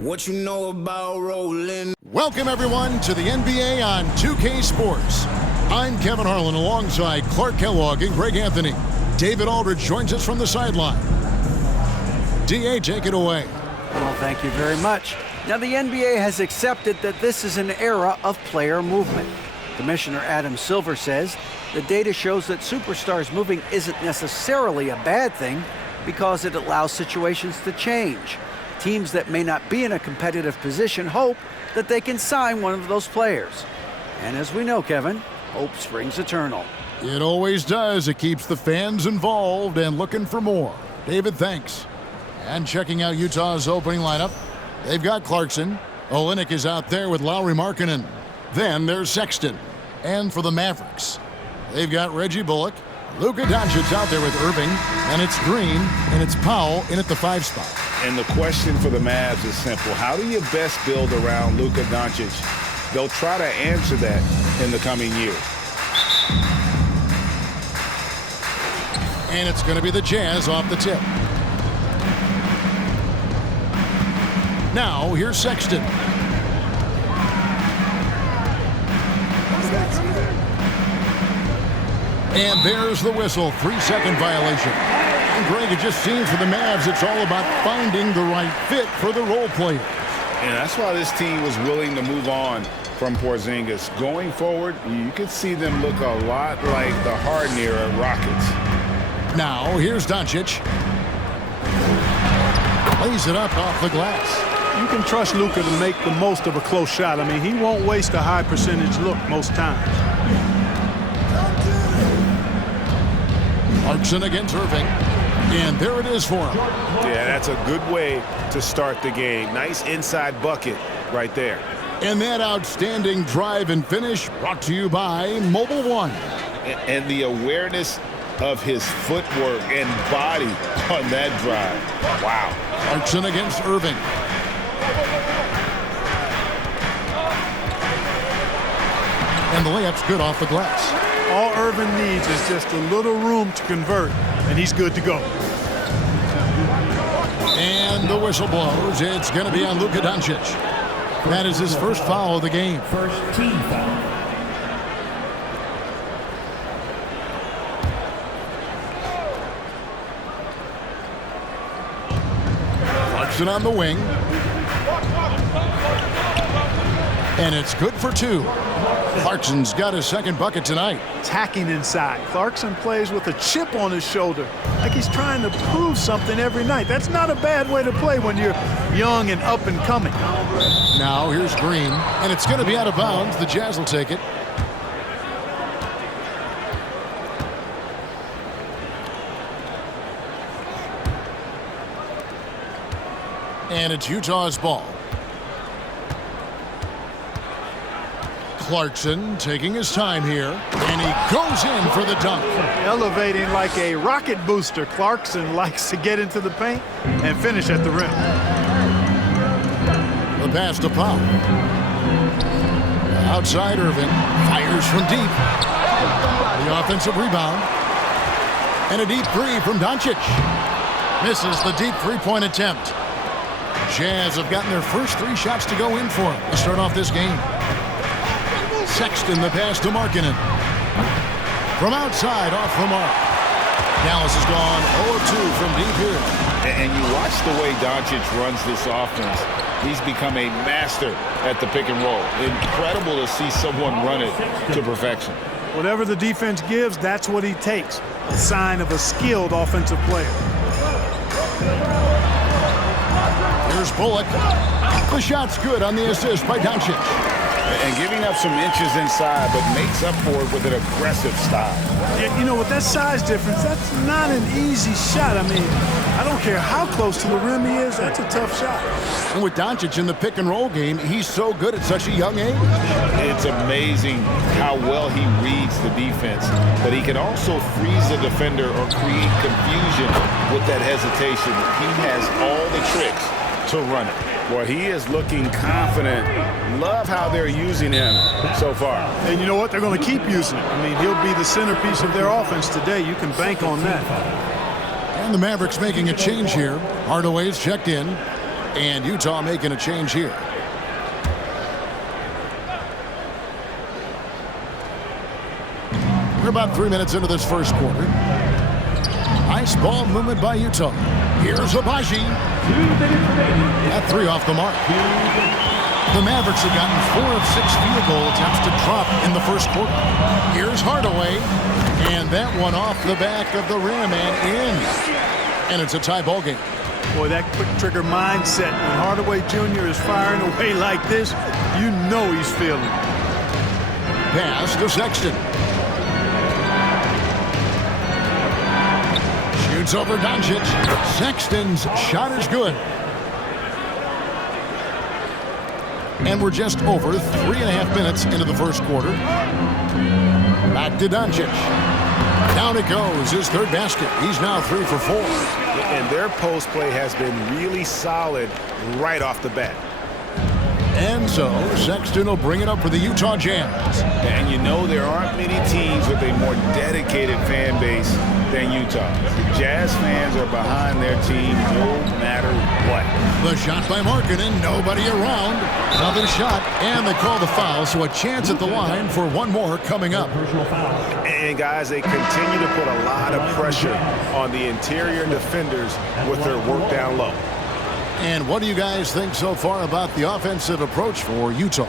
What you know about rolling? Welcome, everyone, to the NBA on 2K Sports. I'm Kevin Harlan alongside Clark Kellogg and Greg Anthony. David Aldridge joins us from the sideline. DA, take it away. Well, thank you very much. Now, the NBA has accepted that this is an era of player movement. Commissioner Adam Silver says the data shows that superstars moving isn't necessarily a bad thing because it allows situations to change. Teams that may not be in a competitive position hope that they can sign one of those players. And as we know, Kevin, hope springs eternal. It always does. It keeps the fans involved and looking for more. David, thanks. And checking out Utah's opening lineup, they've got Clarkson. Olynyk is out there with Lauri Markkanen. Then there's Sexton. And for the Mavericks, they've got Reggie Bullock. Luka Doncic out there with Irving. And it's Green, and it's Powell in at the 5 spot. And the question for the Mavs is simple. How do you best build around Luka Doncic? They'll try to answer that in the coming year. And it's going to be the Jazz off the tip. Now, here's Sexton. And there's the whistle, 3-second violation. And Greg, it just seems for the Mavs, it's all about finding the right fit for the role players. And that's why this team was willing to move on from Porzingis. Going forward, you could see them look a lot like the Harden era Rockets. Now, here's Doncic. Lays it up off the glass. You can trust Luka to make the most of a close shot. I mean, he won't waste a high percentage look most times. Clarkson against Irving. And there it is for him. Yeah, that's a good way to start the game. Nice inside bucket right there. And that outstanding drive and finish brought to you by Mobile One. And the awareness of his footwork and body on that drive. Wow. Clarkson against Irving. And the layup's good off the glass. All Irving needs is just a little room to convert, and he's good to go. And the whistle blows. It's going to be on Luka Doncic. That is his first foul of the game. First team foul. Clarkson on the wing. And it's good for 2. Clarkson's got his second bucket tonight. Attacking inside. Clarkson plays with a chip on his shoulder, like he's trying to prove something every night. That's not a bad way to play when you're young and up and coming. Now here's Green, and it's going to be out of bounds. The Jazz will take it. And it's Utah's ball. Clarkson taking his time here, and he goes in for the dunk. Elevating like a rocket booster. Clarkson likes to get into the paint and finish at the rim. The pass to Powell. Outside Irving, fires from deep. The offensive rebound. And a deep 3 from Doncic. Misses the deep 3-point attempt. Jazz have gotten their first 3 shots to go in for him to start off this game. Sexton, the pass to Markkanen. From outside, off the mark. Dallas has gone 0-2 from deep here. And you watch the way Doncic runs this offense. He's become a master at the pick and roll. Incredible to see someone run it to perfection. Whatever the defense gives, that's what he takes. A sign of a skilled offensive player. Here's Bullock. The shot's good on the assist by Doncic. And giving up some inches inside, but makes up for it with an aggressive style. You know, with that size difference, that's not an easy shot. I mean, I don't care how close to the rim he is, that's a tough shot. And with Doncic in the pick and roll game, he's so good at such a young age. It's amazing how well he reads the defense, but he can also freeze a defender or create confusion with that hesitation. He has all the tricks to run it. Well, he is looking confident. Love how they're using him so far. And you know what? They're going to keep using him. I mean, he'll be the centerpiece of their offense today. You can bank on that. And the Mavericks making a change here. Hardaway's checked in. And Utah making a change here. We're about 3 minutes into this first quarter. Nice ball movement by Utah. Here's Abaji. That three off the mark. The Mavericks have gotten 4 of 6 field goal attempts to drop in the first quarter. Here's Hardaway. And that one off the back of the rim and in. And it's a tie ball game. Boy, that quick trigger mindset when Hardaway Jr. is firing away like this, you know he's feeling it. Pass to Sexton. Shoots over Doncic. Sexton's shot is good. And we're just over 3.5 minutes into the first quarter. Back to Doncic. Down it goes, his third basket. He's now 3 for 4. And their post play has been really solid right off the bat. And so Sexton will bring it up for the Utah Jazz. And you know there aren't many teams with a more dedicated fan base than Utah. The Jazz fans are behind their team no matter what. The shot by Markkanen, nobody around. Another shot, and they call the foul, so a chance at the line for one more coming up. And guys, they continue to put a lot of pressure on the interior defenders with their work down low. And what do you guys think so far about the offensive approach for Utah?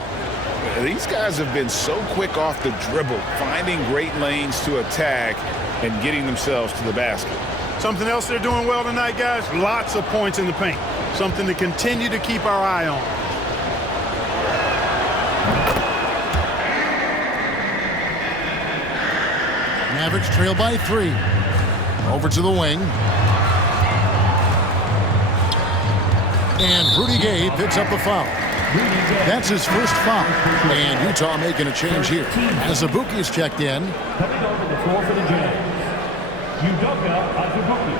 These guys have been so quick off the dribble, finding great lanes to attack and getting themselves to the basket. Something else they're doing well tonight, guys, lots of points in the paint. Something to continue to keep our eye on. Mavericks trail by 3. Over to the wing. And Rudy Gay picks up the foul. That's his first foul. And Utah making a change here. As Azubuike's checked in. Coming over the floor for the Jazz, Udoka Azubuike.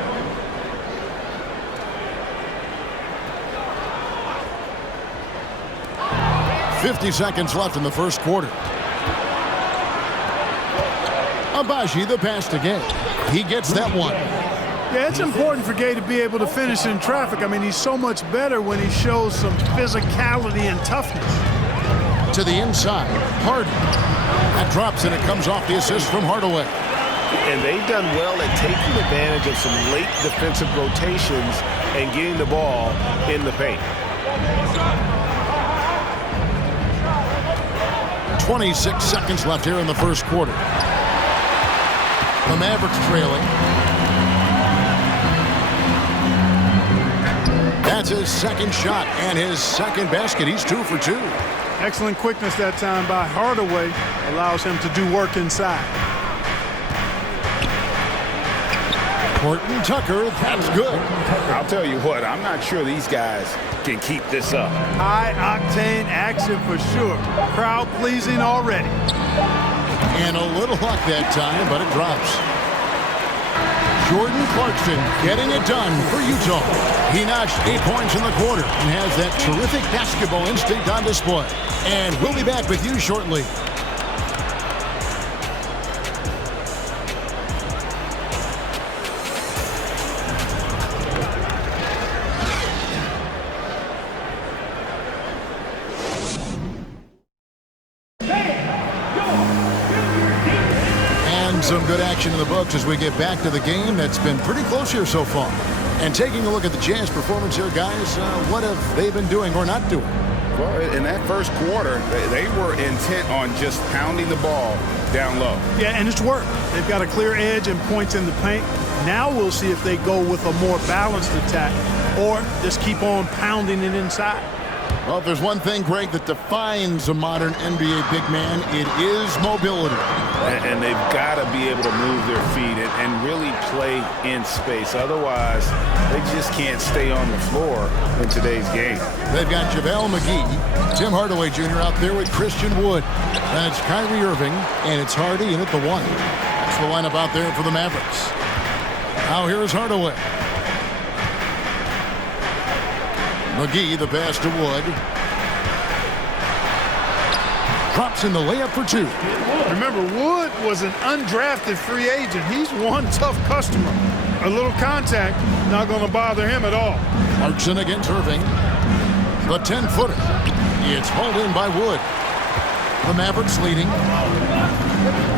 50 seconds left in the first quarter. Abaji, the pass to Gay. He gets that one. Yeah, it's important for Gay to be able to finish in traffic. I mean, he's so much better when he shows some physicality and toughness. To the inside, Harden. That drops and it comes off the assist from Hardaway. And they've done well at taking advantage of some late defensive rotations and getting the ball in the paint. 26 seconds left here in the first quarter. The Mavericks trailing. That's his second shot and his second basket. He's 2 for 2. Excellent quickness that time by Hardaway. Allows him to do work inside. Horton Tucker, that's good. I'll tell you what, I'm not sure these guys can keep this up. High-octane action for sure. Crowd pleasing already. And a little luck that time, but it drops. Jordan Clarkson getting it done for Utah. He notched 8 points in the quarter and has that terrific basketball instinct on display. And we'll be back with you shortly. Some good action in the books as we get back to the game that's been pretty close here so far. And taking a look at the Jazz performance here, guys, what have they been doing or not doing? Well, in that first quarter, they were intent on just pounding the ball down low. Yeah, and it's worked. They've got a clear edge and points in the paint. Now we'll see if they go with a more balanced attack or just keep on pounding it inside. Well, if there's one thing, Greg, that defines a modern NBA big man, it is mobility. And they've got to be able to move their feet and really play in space. Otherwise, they just can't stay on the floor in today's game. They've got JaVale McGee, Tim Hardaway Jr. out there with Christian Wood. Then it's Kyrie Irving, and it's Hardy in at the 1. That's the lineup out there for the Mavericks. Now here's Hardaway. McGee, the pass to Wood. Drops in the layup for 2. Remember, Wood was an undrafted free agent. He's one tough customer. A little contact, not going to bother him at all. Clarkson against Irving. The 10-footer. It's hauled in by Wood. The Mavericks leading.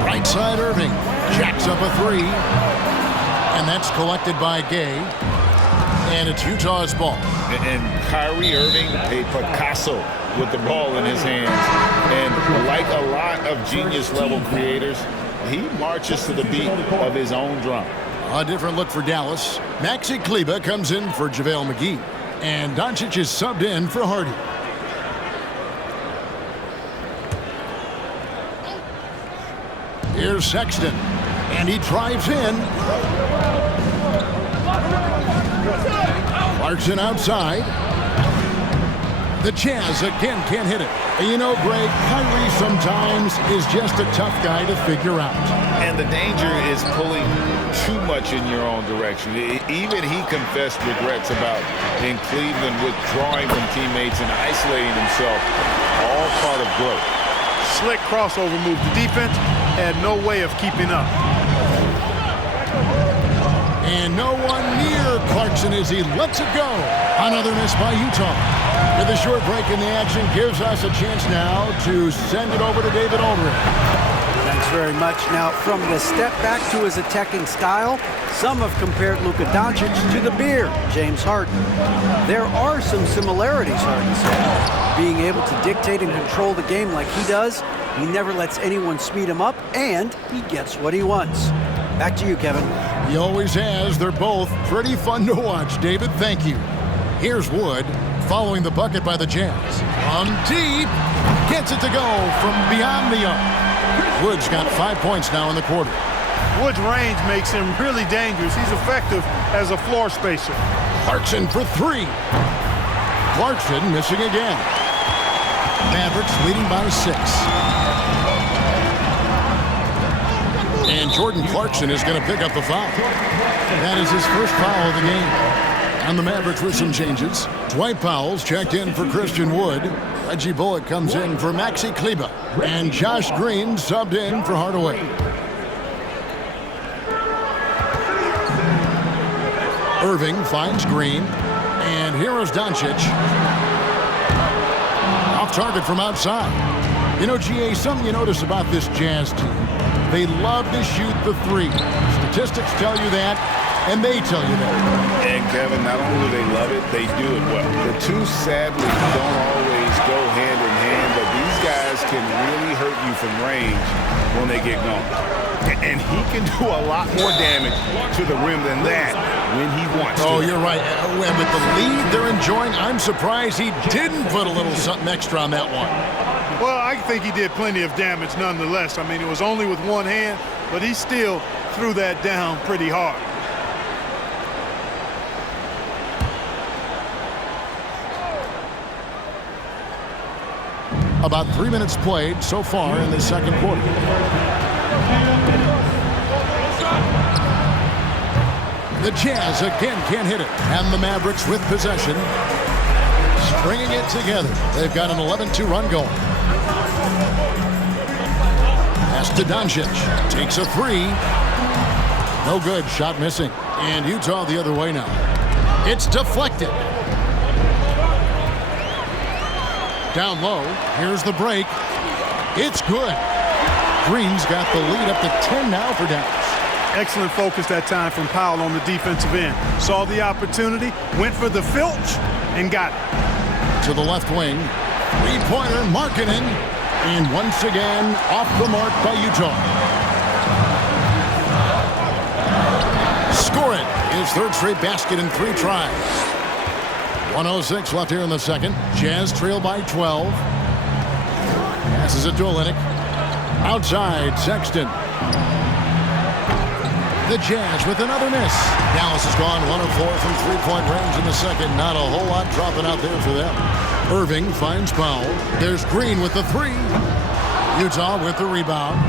Right side Irving. Jacks up a three. And that's collected by Gay. And it's Utah's ball. And Kyrie Irving, a Picasso with the ball in his hands. And like a lot of genius-level creators, he marches to the beat of his own drum. A different look for Dallas. Maxi Kleber comes in for JaVale McGee. And Doncic is subbed in for Hardy. Here's Sexton. And he drives in. Clarkson outside. The Jazz again can't hit it. You know, Greg, Kyrie sometimes is just a tough guy to figure out. And the danger is pulling too much in your own direction. Even he confessed regrets about in Cleveland withdrawing from teammates and isolating himself. All part of growth. Slick crossover move. The defense had no way of keeping up. And no one near Clarkson as he lets it go. Another miss by Utah. With a short break in the action gives us a chance now to send it over to David Aldridge. Thanks very much. Now, from the step back to his attacking style, some have compared Luka Doncic to the Beard, James Harden. There are some similarities, Harden said. Being able to dictate and control the game like he does, he never lets anyone speed him up, and he gets what he wants. Back to you, Kevin. He always has. They're both pretty fun to watch, David. Thank you. Here's Wood following the bucket by the Jazz. From deep, gets it to go from beyond the arc. Wood's got 5 points now in the quarter. Wood's range makes him really dangerous. He's effective as a floor spacer. Clarkson for three. Clarkson missing again. Mavericks leading by 6. And Jordan Clarkson is going to pick up the foul. That is his first foul of the game. And the Mavericks with some changes. Dwight Powell's checked in for Christian Wood. Reggie Bullock comes in for Maxi Kleber. And Josh Green subbed in for Hardaway. Irving finds Green. And here is Doncic. Off target from outside. You know, GA, something you notice about this Jazz team. They love to shoot the three. Statistics tell you that, and they tell you that. And Kevin, not only do they love it, they do it well. The two sadly don't always go hand in hand, but these guys can really hurt you from range when they get going. And he can do a lot more damage to the rim than that when he wants to. Oh, you're right. With the lead they're enjoying, I'm surprised he didn't put a little something extra on that one. Well, I think he did plenty of damage nonetheless. I mean, it was only with one hand, but he still threw that down pretty hard. About 3 minutes played so far in the second quarter. The Jazz again can't hit it. And the Mavericks with possession. Stringing it together. They've got an 11-2 run going. Pass to Doncic. Takes a three. No good. Shot missing. And Utah the other way now. It's deflected. Down low. Here's the break. It's good. Green's got the lead up to 10 now for Dallas. Excellent focus that time from Powell on the defensive end. Saw the opportunity, went for the filch, and got it. To the left wing. Three-pointer, Markkanen. And once again, off the mark by Utah. Score it. His third straight basket in 3 tries. 1:06 left here in the second. Jazz trail by 12. Passes it to Olynyk. Outside, Sexton. The Jazz with another miss. Dallas has gone 1 of 4 from three-point range in the second. Not a whole lot dropping out there for them. Irving finds Powell. There's Green with the three. Utah with the rebound.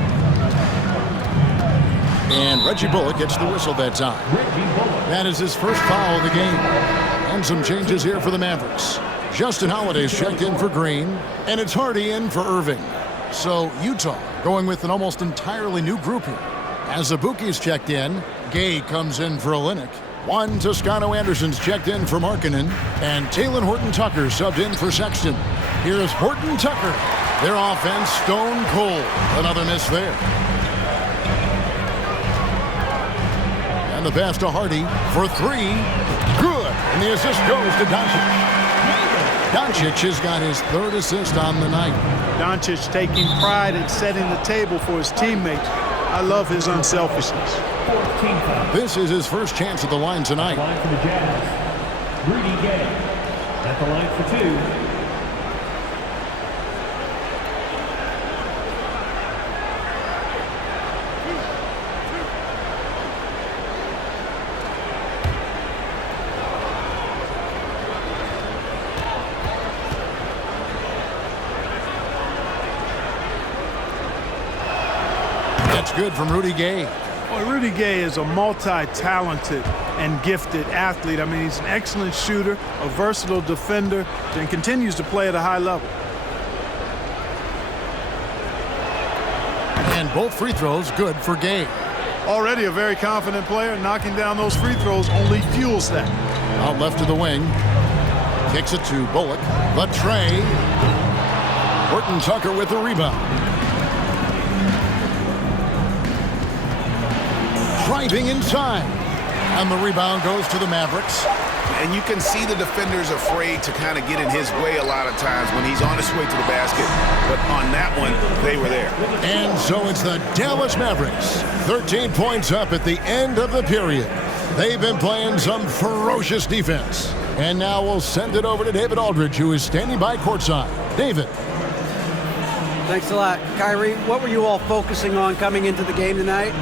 And Reggie Bullock gets the whistle that time. That is his first foul of the game. And some changes here for the Mavericks. Justin Holiday's checked in for Green. And it's Hardy in for Irving. So Utah going with an almost entirely new group here. As Azubuike's checked in, Gay comes in for Olynyk. Juan Toscano-Anderson's checked in for Markkanen, and Talen Horton-Tucker subbed in for Sexton. Here's Horton-Tucker. Their offense stone cold. Another miss there. And the pass to Hardy for three. Good. And the assist goes to Doncic. Doncic has got his third assist on the night. Doncic taking pride in setting the table for his teammates. I love his unselfishness. This is his first chance at the line tonight. Line for the Jazz. Rudy Gay at the line for two. That's good from Rudy Gay. Well, Rudy Gay is a multi-talented and gifted athlete. I mean, he's an excellent shooter, a versatile defender, and continues to play at a high level. And both free throws good for Gay. Already a very confident player. Knocking down those free throws only fuels that. Out left to the wing. Kicks it to Bullock. The tray. Horton-Tucker with the rebound. Driving inside. And the rebound goes to the Mavericks. And you can see the defenders afraid to kind of get in his way a lot of times when he's on his way to the basket. But on that one, they were there. And so it's the Dallas Mavericks. 13 points up at the end of the period. They've been playing some ferocious defense. And now we'll send it over to David Aldridge, who is standing by courtside. David. Thanks a lot. Kyrie, what were you all focusing on coming into the game tonight?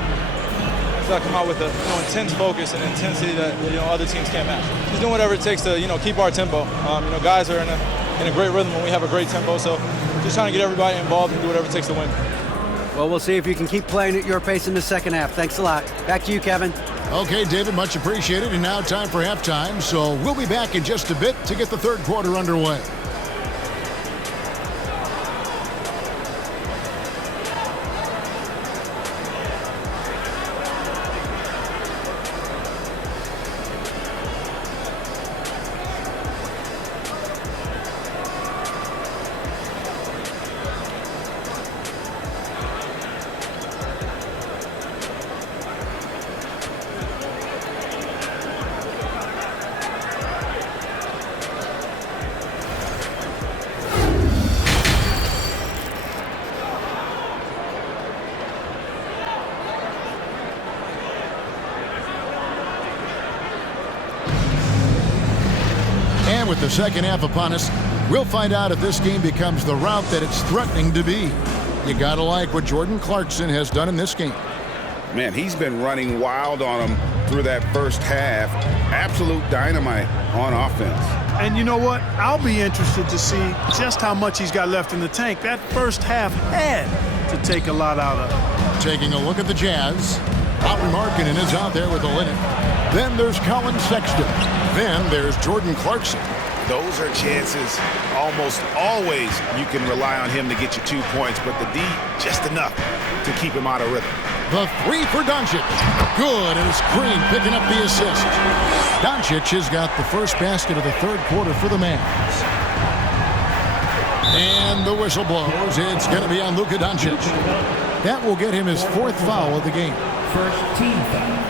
To come out with a intense focus and intensity that other teams can't match. Just doing whatever it takes to keep our tempo. Guys are in a great rhythm when we have a great tempo. So just trying to get everybody involved and do whatever it takes to win. Well, we'll see if you can keep playing at your pace in the second half. Thanks a lot. Back to you, Kevin. Okay, David, much appreciated. And now time for halftime. So we'll be back in just a bit to get the third quarter underway. With the second half upon us, we'll find out if this game becomes the route that it's threatening to be. You gotta like what Jordan Clarkson has done in this game. Man, he's been running wild on him through that first half. Absolute dynamite on offense. And you know what? I'll be interested to see just how much he's got left in the tank. That first half had to take a lot out of him. Taking a look at the Jazz. Lauri Markkanen is out there with the Olynyk. Then there's Colin Sexton. Then there's Jordan Clarkson. Those are chances almost always you can rely on him to get you 2 points, but the D, just enough to keep him out of rhythm. The three for Doncic. Good, and it's Green picking up the assist. Doncic has got the first basket of the third quarter for the Mavs. And the whistle blows. It's going to be on Luka Doncic. That will get him his fourth foul of the game. First team foul.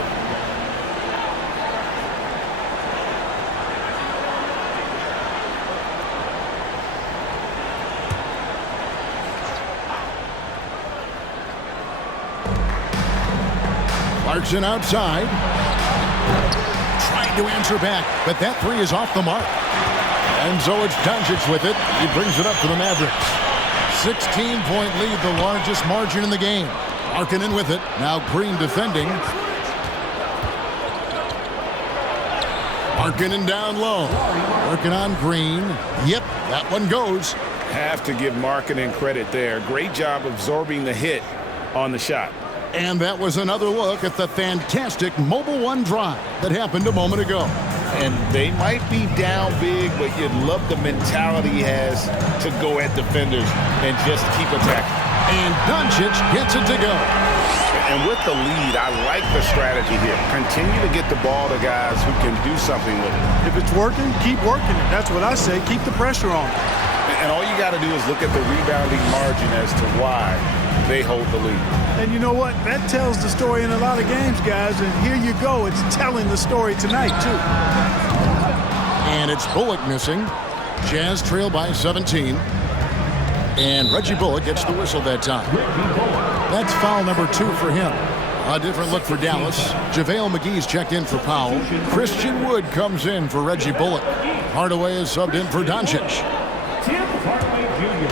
Clarkson outside. Trying to answer back, but that three is off the mark. And so it's Doncic with it. He brings it up for the Mavericks. 16-point lead, the largest margin in the game. Markkanen with it. Now Green defending. Markkanen down low. Working on Green. Yep, that one goes. Have to give Markkanen credit there. Great job absorbing the hit on the shot. And that was another look at the fantastic Mobile One drive that happened a moment ago. And they might be down big, but you'd love the mentality he has to go at defenders and just keep attacking. And Doncic gets it to go. And with the lead, I like the strategy here. Continue to get the ball to guys who can do something with it. If it's working, keep working it. That's what I say. Keep the pressure on. And all you got to do is look at the rebounding margin as to why they hold the lead. And you know what? That tells the story in a lot of games, guys. And here you go. It's telling the story tonight, too. And it's Bullock missing. Jazz trail by 17. And Reggie Bullock gets the whistle that time. That's foul number 2 for him. A different look for Dallas. JaVale McGee's checked in for Powell. Christian Wood comes in for Reggie Bullock. Hardaway is subbed in for Doncic. Tim Hardaway Jr.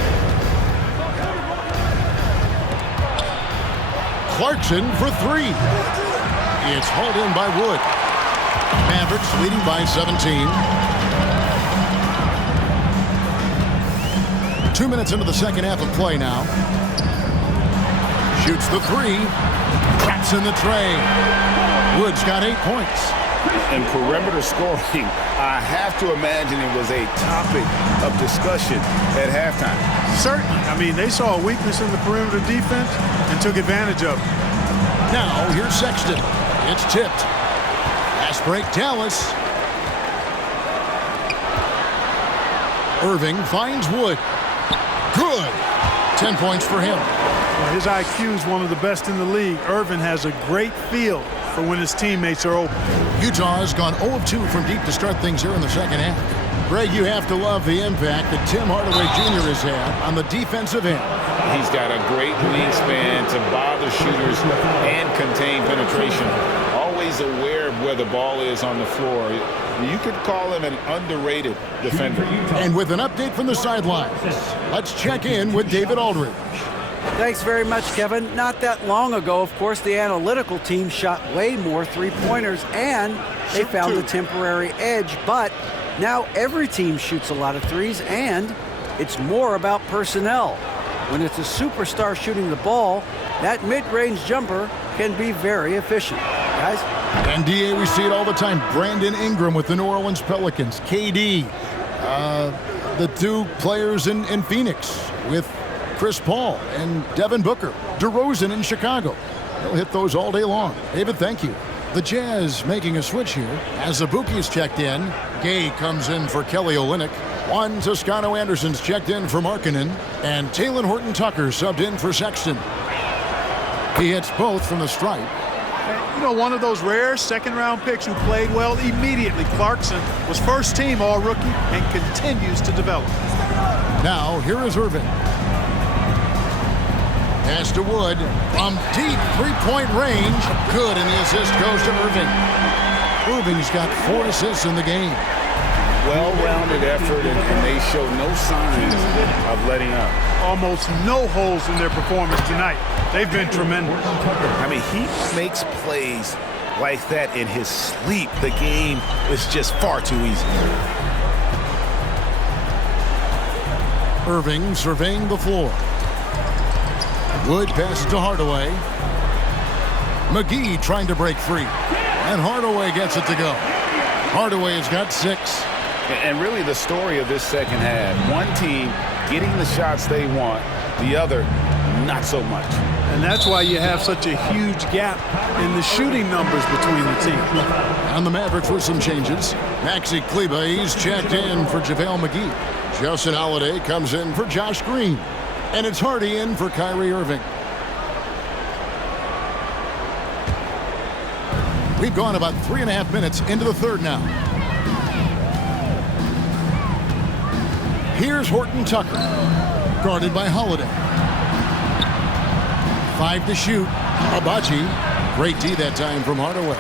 Clarkson for 3. It's hauled in by Wood. Mavericks leading by 17. 2 minutes into the second half of play now. Shoots the 3. Traps in the tray. Wood's got 8 points. And perimeter scoring, I have to imagine it was a topic of discussion at halftime. Certainly. I mean, they saw a weakness in the perimeter defense and took advantage of it. Now, here's Sexton. It's tipped. Fast break, Dallas. Irving finds Wood. Good. 10 points for him. Well, his IQ is one of the best in the league. Irving has a great feel for when his teammates are open. Utah has gone 0 of 2 from deep to start things here in the second half. Greg, you have to love the impact that Tim Hardaway Jr. has had on the defensive end. He's got a great wingspan to bother shooters and contain penetration. Always aware of where the ball is on the floor. You could call him an underrated defender. And with an update from the sidelines, let's check in with David Aldridge. Thanks very much, Kevin. Not that long ago, of course, the analytical team shot way more three-pointers, and they found a temporary edge. But now every team shoots a lot of threes, and it's more about personnel. When it's a superstar shooting the ball, that mid-range jumper can be very efficient. Guys? NBA, we see it all the time. Brandon Ingram with the New Orleans Pelicans. KD, the 2 players in Phoenix with Chris Paul and Devin Booker. DeRozan in Chicago. They'll hit those all day long. David, thank you. The Jazz making a switch here. As Azubuike's checked in, Gay comes in for Kelly Olynyk. Juan Toscano Anderson's checked in for Markkanen. And Talen Horton-Tucker subbed in for Sexton. He hits both from the stripe. You know, one of those rare second-round picks who played well immediately. Clarkson was first-team All-Rookie and continues to develop. Now, here is Irving. Pass to Wood from deep three-point range. Good, and the assist goes to Irving. Irving's got 4 assists in the game. Well-rounded effort, and they show no signs of letting up. Almost no holes in their performance tonight. They've been tremendous. I mean, he makes plays like that in his sleep. The game is just far too easy. Irving surveying the floor. Wood passes to Hardaway. McGee trying to break free. And Hardaway gets it to go. Hardaway has got 6. And really the story of this second half, one team getting the shots they want, the other not so much. And that's why you have such a huge gap in the shooting numbers between the teams. And the Mavericks with some changes. Maxi Kleber, he's checked in for JaVale McGee. Justin Holiday comes in for Josh Green. And it's Hardy in for Kyrie Irving. We've gone about 3.5 minutes into the third now. Here's Horton-Tucker, guarded by Holiday. 5 to shoot. Abaji, great D that time from Hardaway.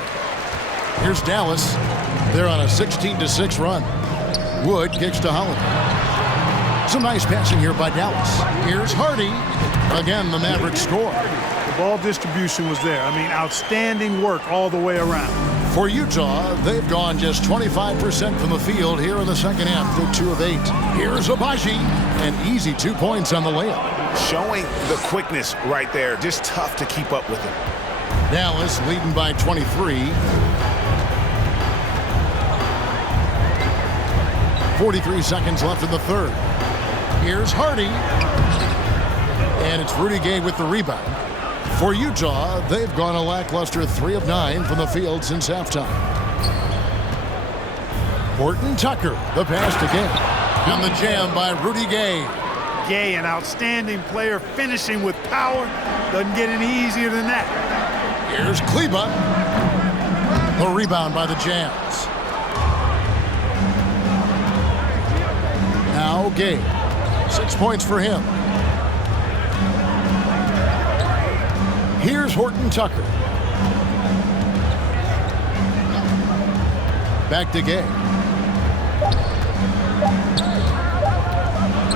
Here's Dallas. They're on a 16-6 run. Wood kicks to Holiday. Some nice passing here by Dallas. Here's Hardy. Again, the Mavericks score. The ball distribution was there. I mean, outstanding work all the way around. For Utah, they've gone just 25% from the field here in the second half. They're 2 of 8. Here's Abaji. An easy 2 points on the layup. Showing the quickness right there. Just tough to keep up with him. Dallas leading by 23. 43 seconds left in the third. Here's Hardy. And it's Rudy Gay with the rebound. For Utah, they've gone a lackluster 3 of 9 from the field since halftime. Horton Tucker, the pass to Gay. And the jam by Rudy Gay. Gay, an outstanding player, finishing with power. Doesn't get any easier than that. Here's Kleba. The rebound by the Jams. Now Gay. 6 points for him. Here's Horton Tucker. Back to Gay.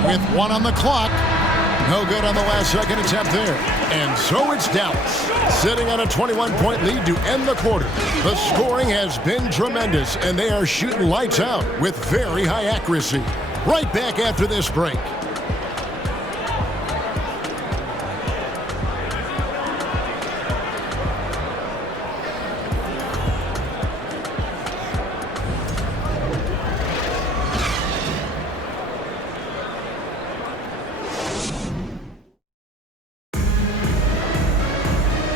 With 1 on the clock. No good on the last second attempt there. And so it's Dallas, sitting on a 21-point lead to end the quarter. The scoring has been tremendous, and they are shooting lights out with very high accuracy. Right back after this break.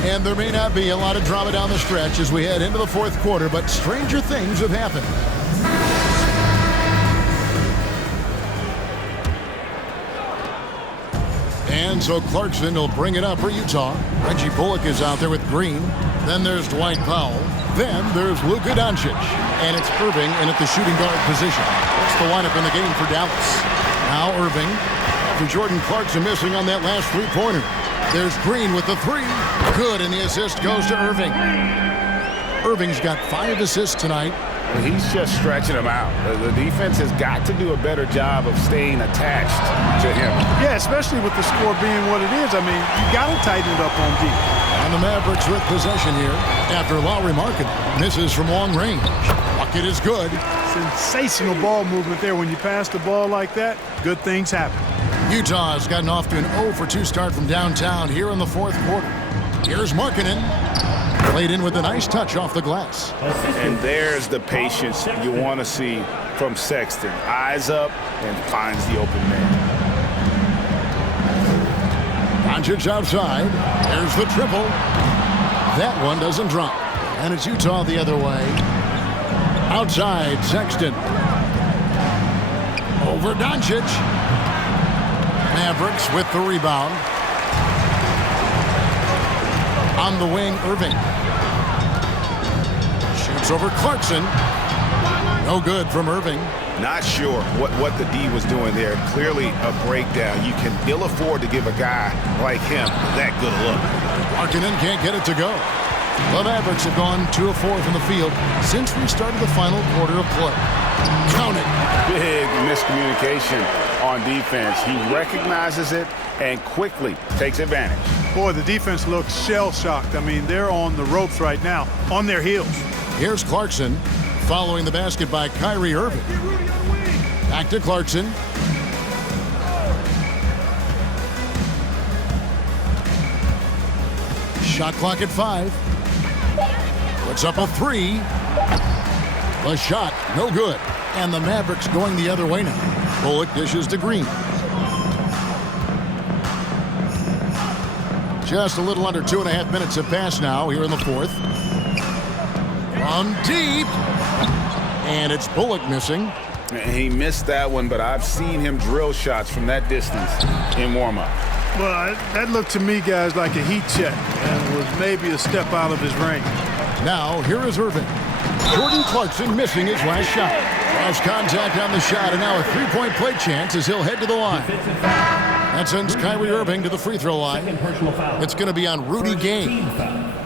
And there may not be a lot of drama down the stretch as we head into the fourth quarter, but stranger things have happened. And so Clarkson will bring it up for Utah. Reggie Bullock is out there with Green. Then there's Dwight Powell. Then there's Luka Doncic. And it's Irving in at the shooting guard position. That's the lineup in the game for Dallas. Now Irving. After Jordan Clarkson missing on that last three-pointer. There's Green with the 3. Good, and the assist goes to Irving. Irving's got 5 assists tonight. He's just stretching them out. The defense has got to do a better job of staying attached to him. Yeah, especially with the score being what it is. I mean, you got to tighten it up on deep. And the Mavericks with possession here after Lowry Markkanen misses from long range. Bucket is good. Sensational ball movement there. When you pass the ball like that, good things happen. Utah has gotten off to an 0-for-2 start from downtown here in the fourth quarter. Here's Markkanen. Played in with a nice touch off the glass. And there's the patience you want to see from Sexton. Eyes up and finds the open man. Doncic outside. There's the triple. That one doesn't drop. And it's Utah the other way. Outside, Sexton. Over Doncic. Mavericks with the rebound. On the wing, Irving. Shoots over Clarkson. No good from Irving. Not sure what the D was doing there. Clearly a breakdown. You can ill afford to give a guy like him that good a look. Markkanen can't get it to go. The Mavericks have gone 2 of 4 from the field since we started the final quarter of play. Count it. Big miscommunication on defense. He recognizes it and quickly takes advantage. Boy, the defense looks shell-shocked. I mean, they're on the ropes right now, on their heels. Here's Clarkson following the basket by Kyrie Irving. Back to Clarkson. Shot clock at 5. Puts up a 3. The shot, no good. And the Mavericks going the other way now. Bullock dishes to Green. Just a little under 2.5 minutes have passed now here in the fourth. From deep. And it's Bullock missing. He missed that one, but I've seen him drill shots from that distance in warm-up. Well, that looked to me, guys, like a heat check and was maybe a step out of his range. Now, here is Irving. Jordan Clarkson missing his last shot. Cross contact on the shot, and now a three-point play chance as he'll head to the line. That sends Kyrie Irving to the free throw line. It's going to be on Rudy Gay.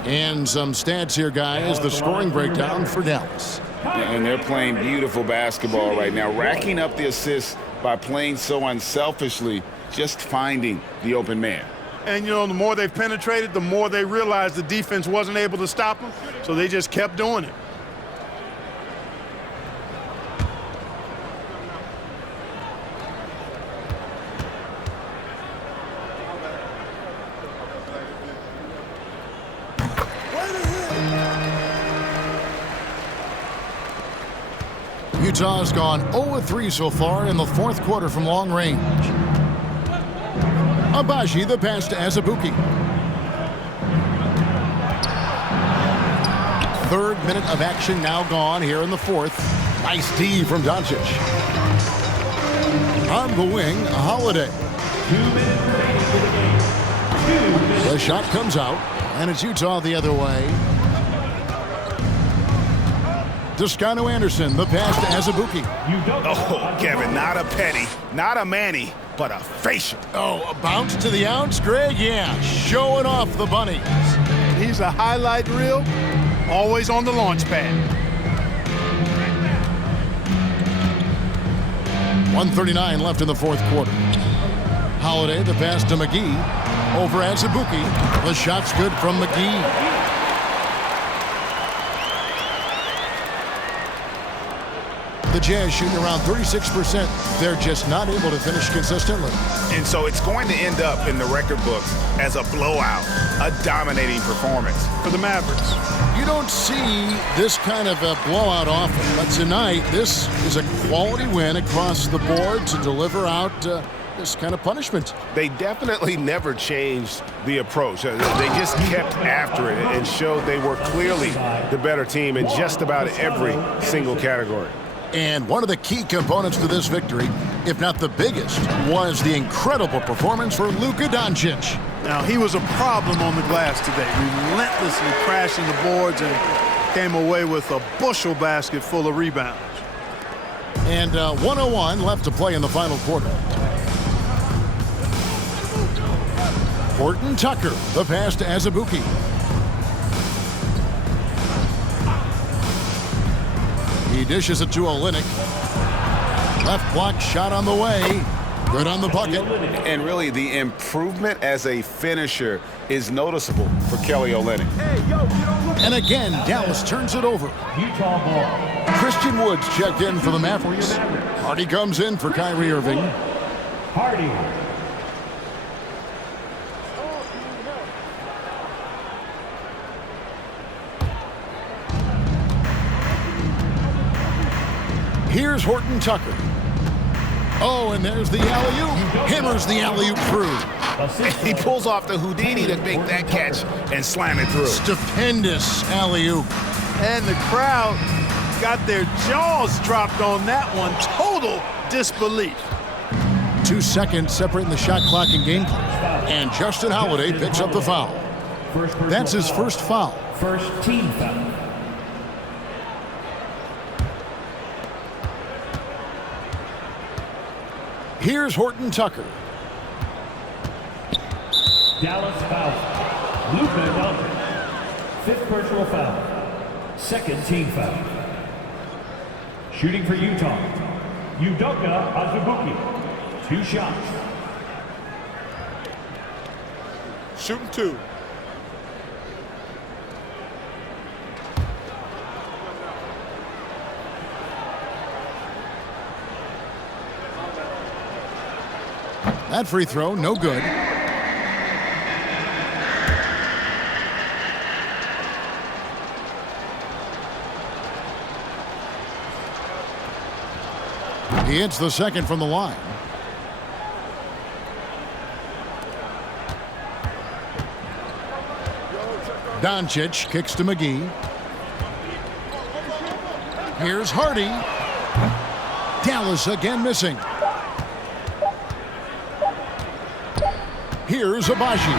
And some stats here, guys. The scoring breakdown for Dallas. And they're playing beautiful basketball right now, racking up the assists by playing so unselfishly, just finding the open man. And, you know, the more they've penetrated, the more they realized the defense wasn't able to stop them, so they just kept doing it. Utah has gone 0-3 so far in the fourth quarter from long range. Abaji, the pass to Azubuike. Third minute of action now gone here in the fourth. Nice D from Doncic. On the wing, Holiday. 2 minutes remaining for the game. 2 minutes. The shot comes out, and it's Utah the other way. Toscano Anderson, the pass to Azubuike. Oh, Kevin, not a petty, not a Manny, but a facial. Oh, a bounce to the outs, Greg? Yeah, showing off the bunnies. He's a highlight reel, always on the launch pad. 1:39 left in the fourth quarter. Holiday, the pass to McGee. Over Azubuike. The shot's good from McGee. The Jazz shooting around 36%. They're just not able to finish consistently. And so it's going to end up in the record books as a blowout, a dominating performance For the Mavericks. You don't see this kind of a blowout often, but tonight this is a quality win across the board to deliver out this kind of punishment. They definitely never changed the approach. They just kept after it and showed they were clearly the better team in just about every single category. And one of the key components to this victory, if not the biggest, was the incredible performance for Luka Doncic. Now, he was a problem on the glass today, relentlessly crashing the boards and came away with a bushel basket full of rebounds. And 1:01 left to play in the final quarter. Horton Tucker, the pass to Azubuike. He dishes it to Olynyk. Left block shot on the way. Good on the bucket. And really, the improvement as a finisher is noticeable for Kelly Olynyk. And again, Dallas turns it over. Utah ball. Christian Woods checked in for the Mavericks. Hardy comes in for Kyrie Irving. Hardy. Here's Horton Tucker. Oh, and there's the alley-oop. Hammers the alley-oop through. He pulls off the Houdini to make that catch and slam it through. Stupendous alley-oop. And the crowd got their jaws dropped on that one. Total disbelief. 2 seconds separating the shot clock and game clock. And Justin Holiday picks up the foul. That's his first foul. First team foul. Here's Horton Tucker. Dallas foul. Luka Doncic. Fifth personal foul. Second team foul. Shooting for Utah. Udoka Azubuike. 2 shots. Shooting 2. That free throw, no good. He hits the second from the line. Doncic kicks to McGee. Here's Hardy. Dallas again missing. Here's Abaji.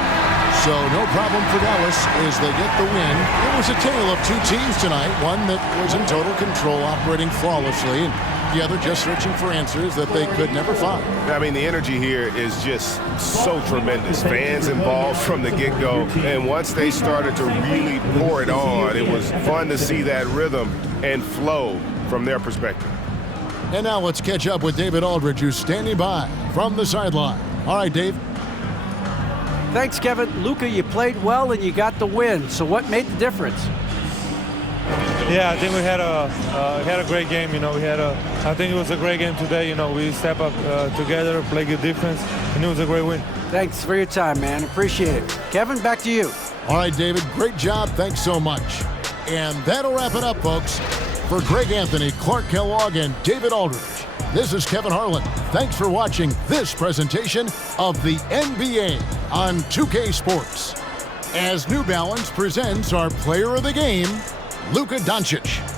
So no problem for Dallas as they get the win. It was a tale of two teams tonight. One that was in total control, operating flawlessly, and the other just searching for answers that they could never find. I mean, the energy here is just so tremendous. Fans involved from the get-go, and once they started to really pour it on, it was fun to see that rhythm and flow from their perspective. And now let's catch up with David Aldridge, who's standing by from the sideline. All right, Dave. Thanks, Kevin. Luka, you played well and you got the win. So what made the difference? Yeah, I think we had a great game. You know, I think it was a great game today. You know, we step up together, play good defense, and it was a great win. Thanks for your time, man. Appreciate it. Kevin, back to you. All right, David, great job. Thanks so much. And that'll wrap it up, folks. For Greg Anthony, Clark Kellogg, and David Aldridge, This is Kevin Harlan. Thanks for watching this presentation of the NBA on 2K Sports. As New Balance presents our player of the game, Luka Doncic.